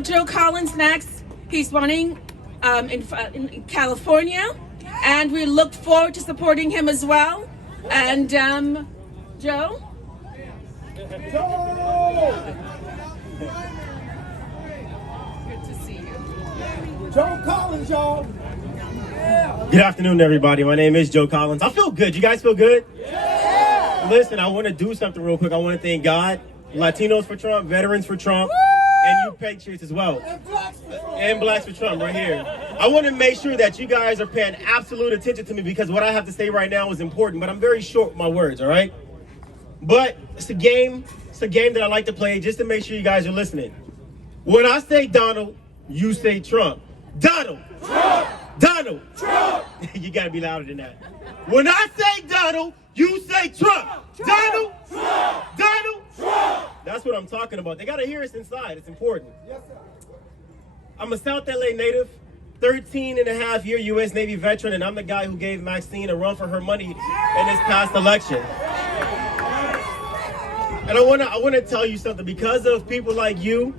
about Joe Collins next. He's running in California, and we look forward to supporting him as well. And Joe? Good to see you. Joe Collins, y'all. Good afternoon, everybody. My name is Joe Collins. I feel good. You guys feel good? Yeah. Listen, I want to do something real quick. I want to thank God, Latinos for Trump, Veterans for Trump, and you Patriots as well. And Blacks for Trump right here. I want to make sure that you guys are paying absolute attention to me because what I have to say right now is important, but I'm very short with my words, all right? But it's a game. It's a game that I like to play just to make sure you guys are listening. When I say Donald, you say Trump. Donald! Trump! Donald! Trump! You got to be louder than that. When I say Donald, you say Trump. Donald! Trump! Donald! Trump! That's what I'm talking about. They got to hear us inside. It's important. Yes, sir. I'm a South LA native, 13-and-a-half-year U.S. Navy veteran, and I'm the guy who gave Maxine a run for her money in this past election. And I want to tell you something. Because of people like you,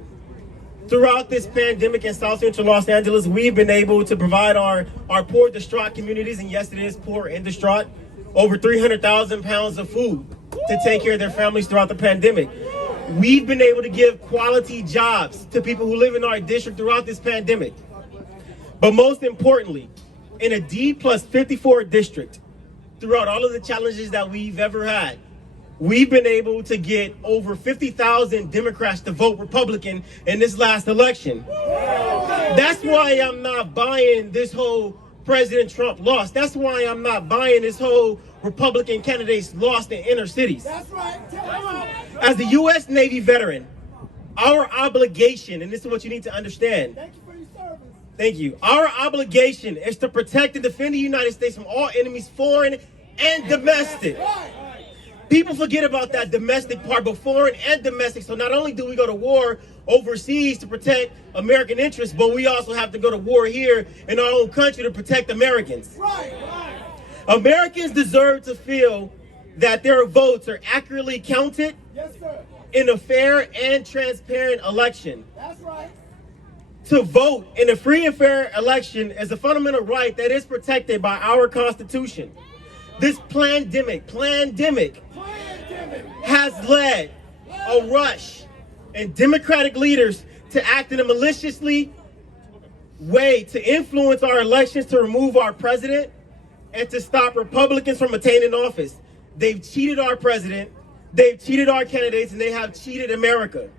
throughout this pandemic in South Central Los Angeles, we've been able to provide our poor, distraught communities, and yes, it is poor and distraught, over 300,000 pounds of food to take care of their families throughout the pandemic. We've been able to give quality jobs to people who live in our district throughout this pandemic. But most importantly, in a D+54 district, throughout all of the challenges that we've ever had, we've been able to get over 50,000 Democrats to vote Republican in this last election. That's why I'm not buying this whole President Trump lost. That's why I'm not buying this whole Republican candidates lost in inner cities. That's right. As a U.S. Navy veteran, our obligation, and this is what you need to understand. Thank you for your service. Thank you. Our obligation is to protect and defend the United States from all enemies, foreign and domestic. People forget about that domestic part, but foreign and domestic. So not only do we go to war overseas to protect American interests, but we also have to go to war here in our own country to protect Americans. Right. Americans deserve to feel that their votes are accurately counted Yes, sir. in a fair and transparent election. That's right. To vote in a free and fair election is a fundamental right that is protected by our Constitution. This pandemic has led a rush in Democratic leaders to act in a maliciously way to influence our elections, to remove our president, and to stop Republicans from attaining office. They've cheated our president, they've cheated our candidates, and they have cheated America.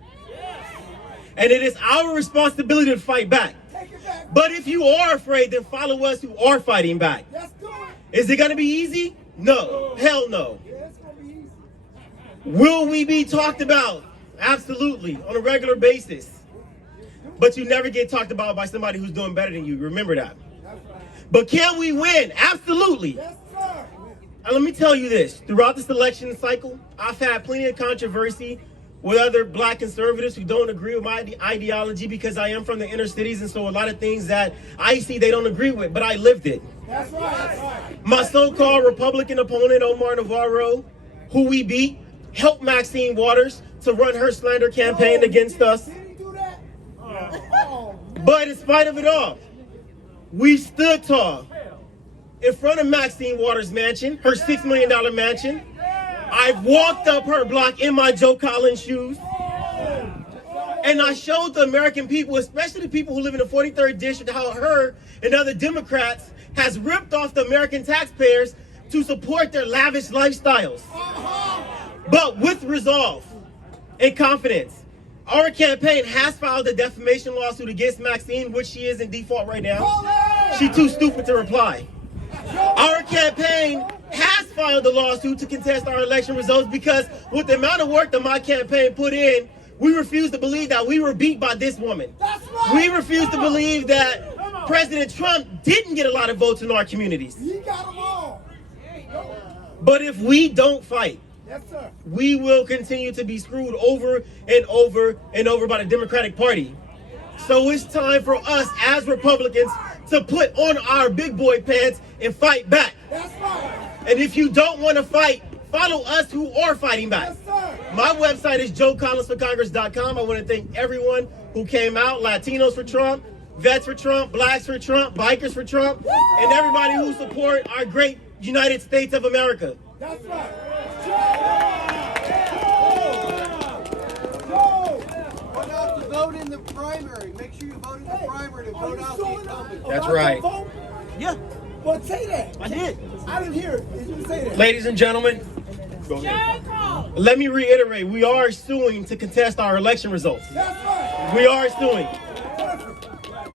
And it is our responsibility to fight back. Take it back. But if you are afraid, then follow us who are fighting back. Let's do it. Is it going to be easy? No. Hell no. Yeah, it's going to be easy. Will we be talked about? Absolutely, on a regular basis. But you never get talked about by somebody who's doing better than you. Remember that. That's right. But can we win? Absolutely. Yes, sir. And let me tell you this. Throughout this election cycle, I've had plenty of controversy with other black conservatives who don't agree with my ideology because I am from the inner cities, and so a lot of things that I see they don't agree with, but I lived it. That's right. That's right. My so-called Republican opponent, Omar Navarro, who we beat, helped Maxine Waters to run her slander campaign against us. Did he do that? Oh, man. But in spite of it all, we stood tall in front of Maxine Waters' mansion, her $6 million mansion. I've walked up her block in my Joe Collins shoes. And I showed the American people, especially the people who live in the 43rd district, how her and other Democrats has ripped off the American taxpayers to support their lavish lifestyles. But with resolve and confidence, our campaign has filed a defamation lawsuit against Maxine, which she is in default right now. She's too stupid to reply. Our campaign has filed a lawsuit to contest our election results because with the amount of work that my campaign put in, we refuse to believe that we were beat by this woman. That's right. We refuse to believe that President Trump didn't get a lot of votes in our communities. He got them all. But if we don't fight, Yes, sir. we will continue to be screwed over and over and over by the Democratic Party. So it's time for us as Republicans to put on our big boy pants and fight back. That's right. And if you don't want to fight, Follow us who are fighting back. Yes, sir. My website is joecollinsforcongress.com. I want to thank everyone who came out, Latinos for Trump, Vets for Trump, Blacks for Trump, Bikers for Trump, and everybody who support our great United States of America. That's right. Joe! Vote out to vote in the primary. Make sure you vote in the primary to vote out the incumbent. That's right. Yeah, Well, say that. I did. I didn't hear it. Did you say that? Ladies and gentlemen, let me reiterate, we are suing to contest our election results. That's right. We are suing.